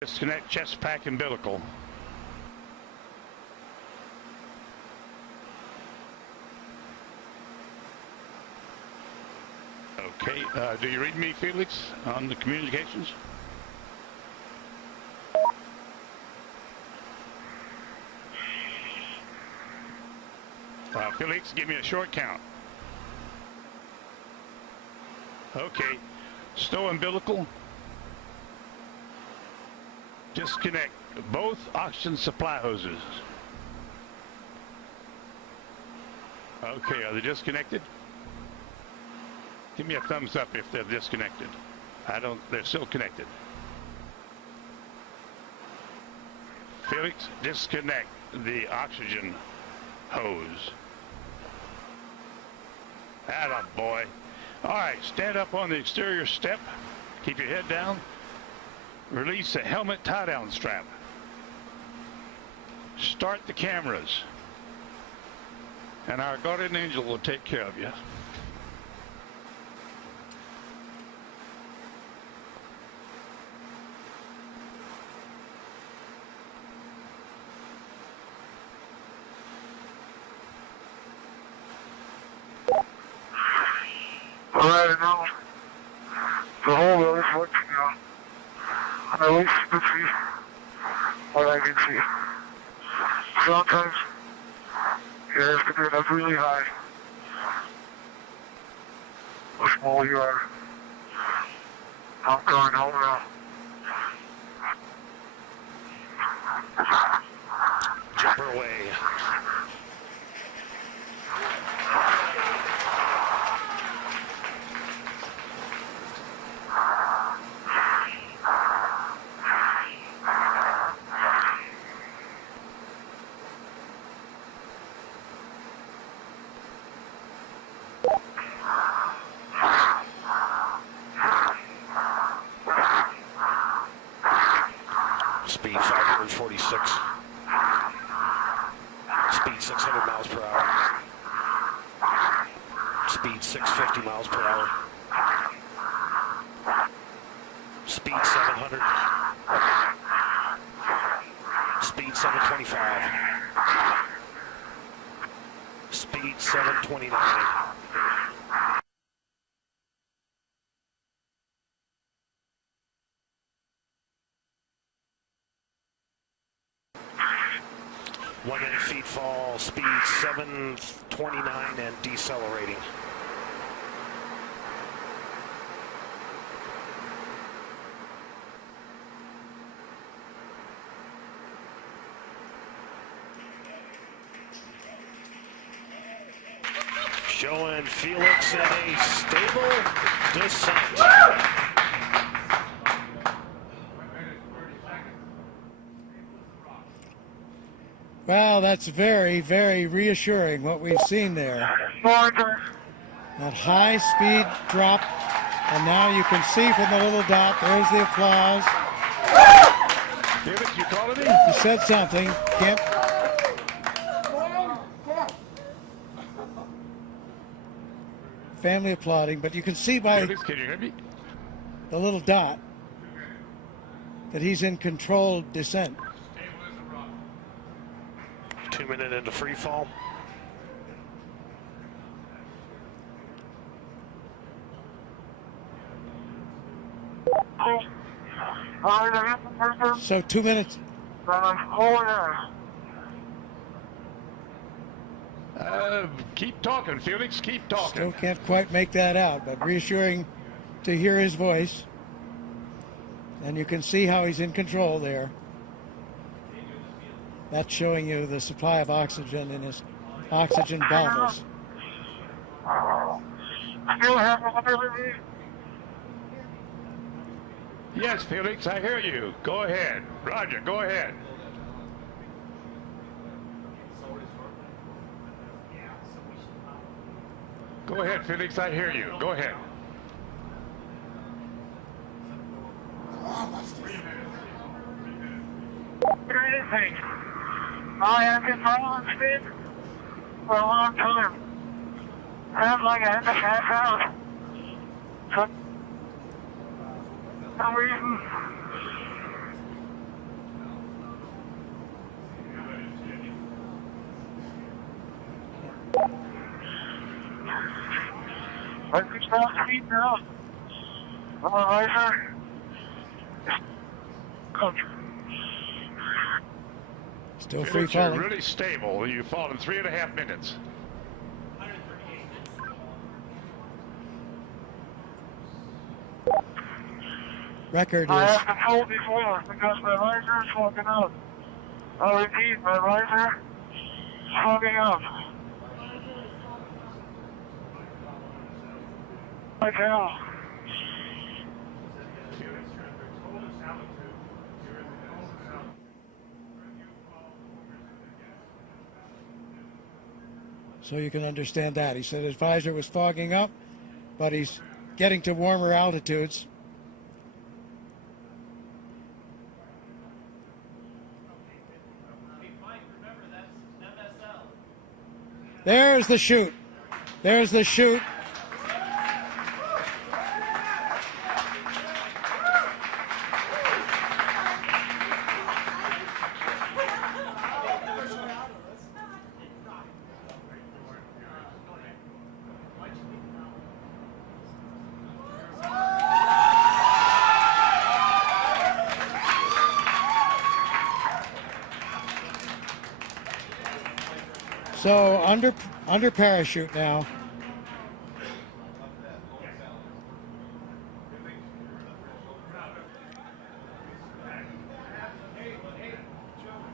Disconnect chest pack umbilical. Okay, do you read me, Felix, on the communications? Felix, give me a short count. Okay, stow umbilical. Disconnect both oxygen supply hoses. Okay, are they disconnected? Give me a thumbs up if they're disconnected. They're still connected. Felix, disconnect the oxygen hose. Atta boy. All right, stand up on the exterior step. Keep your head down. Release the helmet tie-down strap. Start the cameras. And our guardian angel will take care of you. All right, now the whole road is working out. At least you can see what I can see. Sometimes you have to get up really high. The smaller you are. I'm going home now. Jumper away. Speed 546. Speed 600 miles per hour. Speed 650 miles per hour. Speed 700. Speed 725. Speed 729. One and feet fall, speed 729 and decelerating. Showing Felix in a stable descent. Well, that's very, very reassuring what we've seen there. That high speed drop, and now you can see from the little dot, there's the applause. David, you calling me? He said something. Can't. Family applauding, but you can see by David, can you hear me? the little dot that he's in controlled descent. 2 minutes into free fall. So 2 minutes. Keep talking, Felix. Keep Still talking. can't quite make that out, but reassuring to hear his voice. And you can see how he's in control there. That's showing you the supply of oxygen in his oxygen bottles. Yes, Felix, I hear you. Go ahead. Roger, go ahead. Go ahead, Felix, I hear you. Go ahead. I have been following speed for a long time. I'm like I had to pass out. For some reason, I'm 6,000 feet now. I'm a riser. Still free Felix, you're falling. really stable. You fall in 3.5 minutes. Record I is have to hold before because my riser is fogging up. I'll repeat, my riser is fogging up. Right now. so you can understand that. He said his visor was fogging up, but he's getting to warmer altitudes. There's the chute. There's the chute. So under parachute now.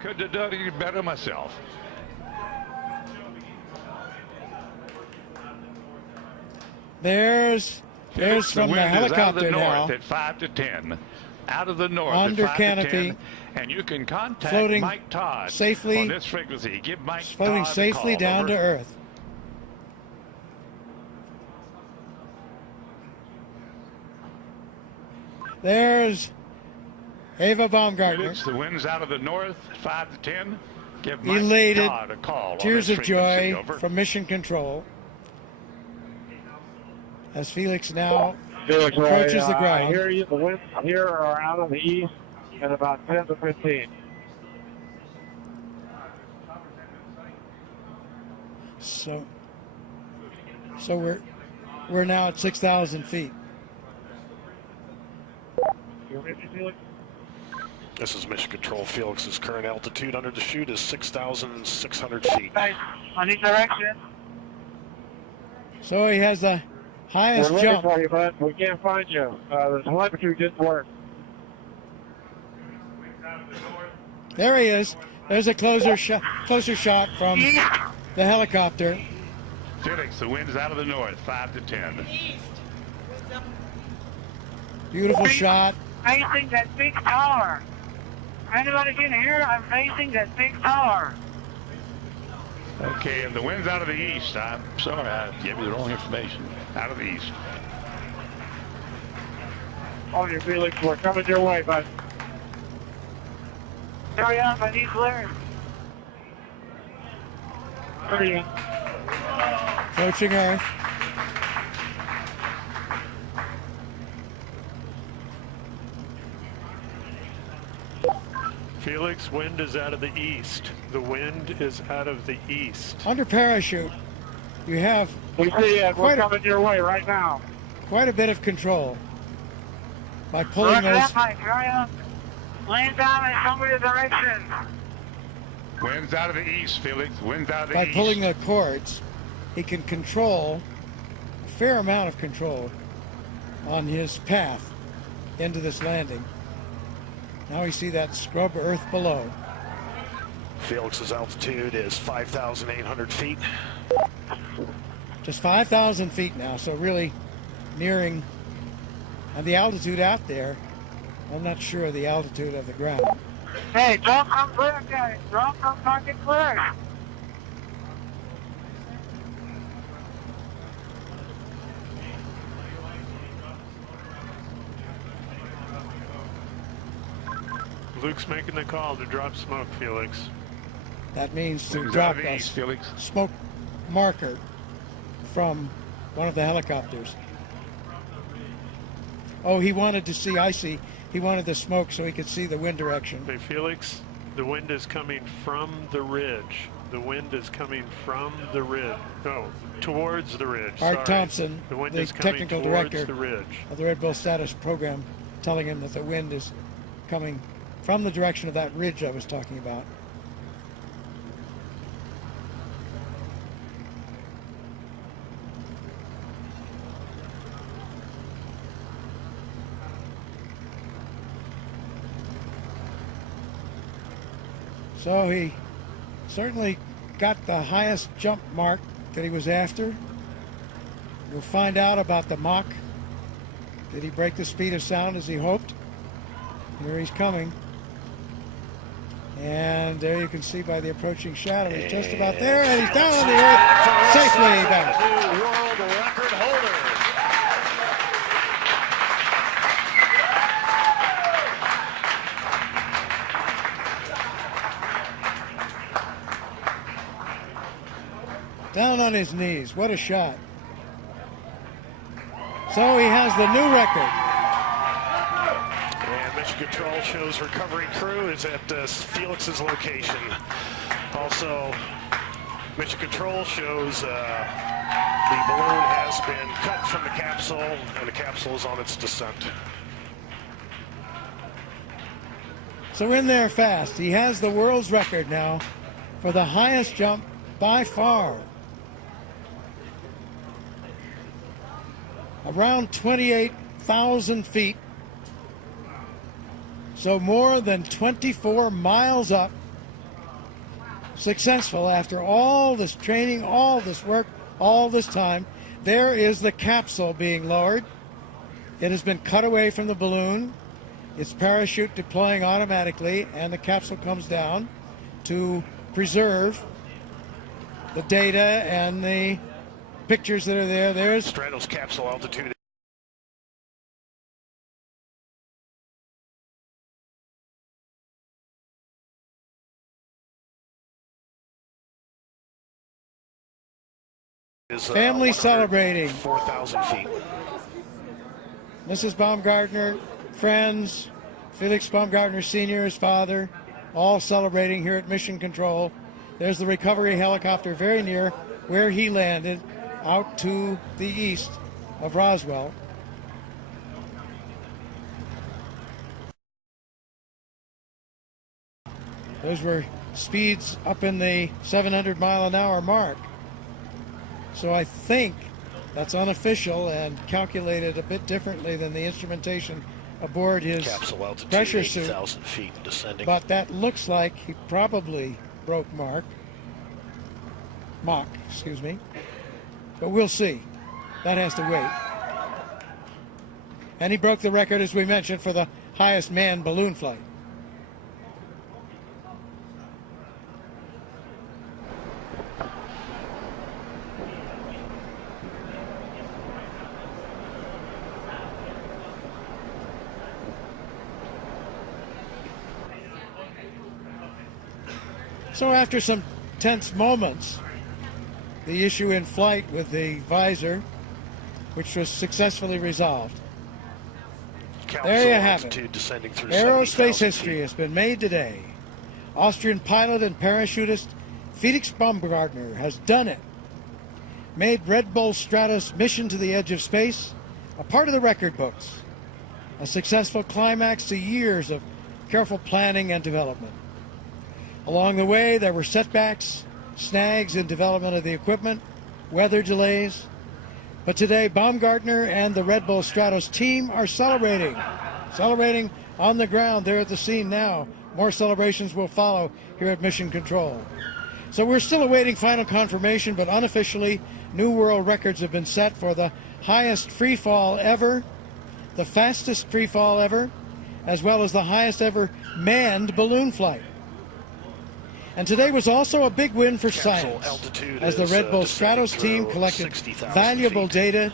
Could have done it better myself. There's from the helicopter now. At 5 to 10. Out of the north Under at 5 canopy, to 10, and you can contact floating Mike Todd safely, on this frequency. Give Mike floating Todd safely a call. down Over. to Earth. There's Ava Baumgartner. Felix, the wind's out of the north, 5 to 10. Give Mike Elated, Todd a call. tears on of this frequency. joy Over. from Mission Control as Felix now Felix, approaches the ground. I hear you. The winds here are out of the east at about 10 to 15. So we're now at 6,000 feet. You ready, Felix? This is Mission Control. Felix's current altitude under the chute is 6,600 feet. Hey, on each direction. So he has the highest We're looking jump. for you, bud. We can't find you. The telemetry didn't work. There he is. There's a closer shot from the helicopter. Felix, the wind's out of the north, 5 to 10. Beautiful shot. Facing that big tower. Anybody can hear? I'm facing that big tower. Okay, and the wind's out of the east. I'm sorry, I gave you the wrong information. Out of the east. On your Felix, we're coming your way, bud. Hurry up, I need clearance. Hurry up. Approaching Earth. Felix, wind is out of the east. The wind is out of the east. Under parachute, you have We see it. We're coming your way right now. quite a bit of control by pulling Roger those. that, Mike. Hurry up. Land down and show me the direction. Wind's out of the east, Felix. Wind's out of the By east. pulling the cords, he can control a fair amount of control on his path into this landing. Now we see that scrub earth below. Felix's altitude is 5,800 feet. Just 5,000 feet now, so really nearing, and the altitude out there, I'm not sure of the altitude of the ground. Hey, don't come clear, guys. Don't come fucking clear. Luke's making the call to drop smoke, Felix. That means to Wind's drop out of the a east, Felix. smoke marker from one of the helicopters. Oh, he wanted to see, I see, he wanted the smoke so he could see the wind direction. Hey, Felix, the wind is coming from the ridge. The wind is coming from the ridge. No, towards the ridge. Art Sorry. Thompson, The wind the is coming technical towards director the ridge. of the Redbull Stratos program, telling him that the wind is coming from the direction of that ridge I was talking about. So he certainly got the highest jump mark that he was after. We'll find out about the Mach. Did he break the speed of sound as he hoped? Here he's coming. And there you can see by the approaching shadow, he's just about there, and he's down on the earth safely back. New world record holder. Down on his knees. What a shot. So he has the new record. And Mission Control shows recovery crew is at Felix's location. Also, Mission Control shows the balloon has been cut from the capsule, and the capsule is on its descent. So in there fast. He has the world's record now for the highest jump by far. Around 28,000 feet. So more than 24 miles up. Successful after all this training, all this work, all this time. There is the capsule being lowered. It has been cut away from the balloon. Its parachute deploying automatically, and the capsule comes down to preserve the data and the pictures that are there. There's Stratos capsule altitude. family celebrating. 4,000 feet. Mrs. Baumgartner, friends, Felix Baumgartner Sr., his father, all celebrating here at Mission Control. There's the recovery helicopter very near where he landed, out to the east of Roswell. Those were speeds up in the 700-mile-an-hour mark. So I think that's unofficial and calculated a bit differently than the instrumentation aboard his Capsule altitude, pressure suit. 80,000 feet descending. But that looks like he probably broke Mach, excuse me. But we'll see. That has to wait. And he broke the record, as we mentioned, for the highest manned balloon flight. So after some tense moments, the issue in flight with the visor, which was successfully resolved. There you have it. Descending through Aerospace history has been made today. Austrian pilot and parachutist Felix Baumgartner has done it. Made Redbull Stratos mission to the edge of space a part of the record books. A successful climax to years of careful planning and development. Along the way, there were setbacks, snags in development of the equipment, weather delays. But today, Baumgartner and the Redbull Stratos team are celebrating on the ground. They're at the scene now. More celebrations will follow here at Mission Control. So we're still awaiting final confirmation, but unofficially, new world records have been set for the highest free fall ever, the fastest free fall ever, as well as the highest ever manned balloon flight. And today was also a big win for science, as the Redbull Stratos team collected valuable data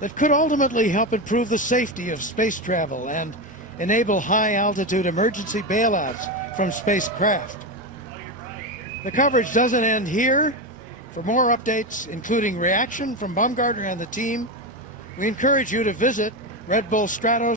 that could ultimately help improve the safety of space travel and enable high-altitude emergency bailouts from spacecraft. The coverage doesn't end here. For more updates, including reaction from Baumgartner and the team, we encourage you to visit Redbull Stratos.